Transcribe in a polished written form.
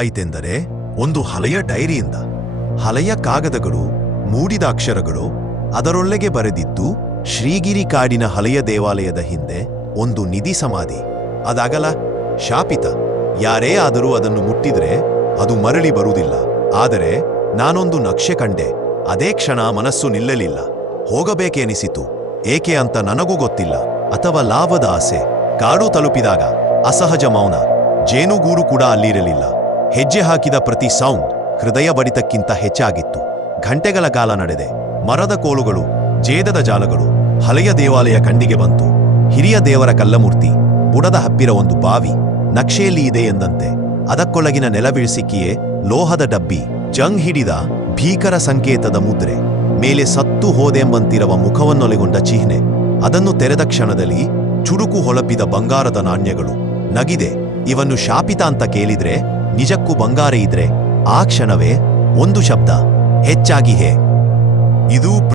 ಆಯಿತೆಂದರೆ ಒಂದು ಹಳೆಯ ಡೈರಿಯಿಂದ ಹಳೆಯ ಕಾಗದಗಳು, ಮೂಡಿದ ಅಕ್ಷರಗಳು, ಅದರೊಳಗೆ ಬರೆದಿದ್ದು ಶ್ರೀಗಿರಿ ಕಾಡಿನ ಹಳೆಯ ದೇವಾಲಯದ ಹಿಂದೆ ಒಂದು ನಿಧಿ ಸಮಾಧಿ. ಅದಾಗಲ ಶಾಪಿತ. ಯಾರೇ ಆದರೂ ಅದನ್ನು ಮುಟ್ಟಿದ್ರೆ ಅದು ಮರಳಿ ಬರುವುದಿಲ್ಲ. ಆದರೆ ನಾನೊಂದು ನಕ್ಷೆ ಕಂಡೆ. ಅದೇ ಕ್ಷಣ ಮನಸ್ಸು ನಿಲ್ಲಲಿಲ್ಲ. ಹೋಗಬೇಕೆನಿಸಿತು. ಏಕೆ ಅಂತ ನನಗೂ ಗೊತ್ತಿಲ್ಲ. ಅಥವಾ ಲಾಭದ ಆಸೆ. ಕಾಡು ತಲುಪಿದಾಗ ಅಸಹಜ ಮೌನ. ಜೇನುಗೂಡು ಕೂಡ ಅಲ್ಲಿರಲಿಲ್ಲ. ಹೆಜ್ಜೆ ಹಾಕಿದ ಪ್ರತಿ ಸೌಂಡ್ ಹೃದಯ ಬಡಿತಕ್ಕಿಂತ ಹೆಚ್ಚಾಗಿತ್ತು. ಘಂಟೆಗಳ ಕಾಲ ನಡೆದೆ. ಮರದ ಕೋಲುಗಳು, ಜೇದದ ಜಾಲಗಳು. ಹಳೆಯ ದೇವಾಲಯ ಕಣ್ಣಿಗೆ ಬಂತು. ಹಿರಿಯ ದೇವರ ಕಲ್ಲಮೂರ್ತಿ, ಬುಡದ ಹಬ್ಬಿರ ಒಂದು ಬಾವಿ, ನಕ್ಷೆಯಲ್ಲಿ ಇದೆ ಎಂದಂತೆ. ಅದಕ್ಕೊಳಗಿನ ನೆಲವಿಳಿಸಿಕ್ಕಿಯೇ ಲೋಹದ ಡಬ್ಬಿ, ಜಂಗ್ ಹಿಡಿದ ಭೀಕರ ಸಂಕೇತದ ಮುದ್ರೆ, ಮೇಲೆ ಸತ್ತು ಹೋದೆಂಬಂತಿರುವ ಮುಖವನ್ನೊಳಗೊಂಡ ಚಿಹ್ನೆ. ಅದನ್ನು ತೆರೆದ ಕ್ಷಣದಲ್ಲಿ ಚುರುಕು ಹೊಳಪಿದ ಬಂಗಾರದ ನಾಣ್ಯಗಳು. ನಗಿದೆ, ಇವನ್ನು ಶಾಪಿತ ಅಂತ ಕೇಳಿದ್ರೆ, ನಿಜಕ್ಕೂ ಬಂಗಾರ ಇದ್ರೆ ಆ ಕ್ಷಣವೇ ಒಂದು ಶಬ್ದ ಹೆಚ್ಚಾಗಿ ಹೇ. ಇದು